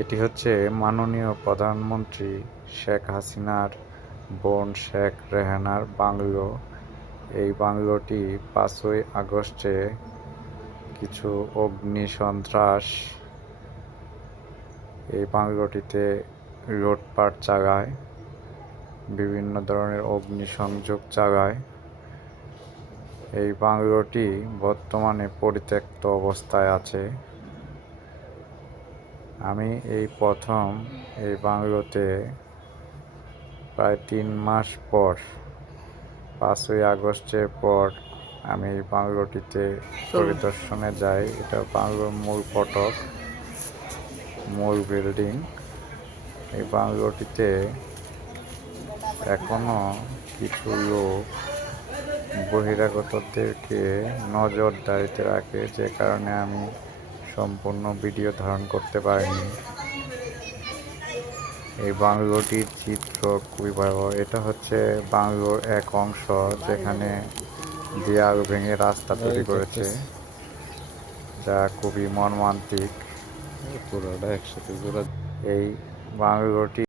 এটি হচ্ছে মাননীয় প্রধানমন্ত্রী শেখ হাসিনার বোন শেখ রেহানার বাংলো। এই বাংলোটি 5ই আগস্টে কিছু অগ্নিসন্ত্রাস এই বাংলোটিতে লুটপাট চালায়, বিভিন্ন ধরনের অগ্নিসংযোগ চালায়। এই বাংলোটি বর্তমানে পরিত্যক্ত অবস্থায় আছে। আমি এই প্রথম এই বাংলোতে প্রায় 3 মাস পর 5ই আগস্টের পর আমি এই বাংলোটিতে পরিদর্শনে যাই। এটা বাংলোর মূল ফটক, মূল বিল্ডিং। এই বাংলোটিতে এখনো কিছু লোক বহিরাগতদেরকে নজরদারিতে রাখে, যে কারণে আমি সম্পূর্ণ ভিডিও ধারণ করতে পারিনি। এই বাংলোটির চিত্র খুবই ভয়াবহ। এটা হচ্ছে বাংলোর এক অংশ, যেখানে দেয়াল ভেঙে রাস্তা তৈরি করেছে, যা খুবই মর্মান্তিক। এই বাংলোটি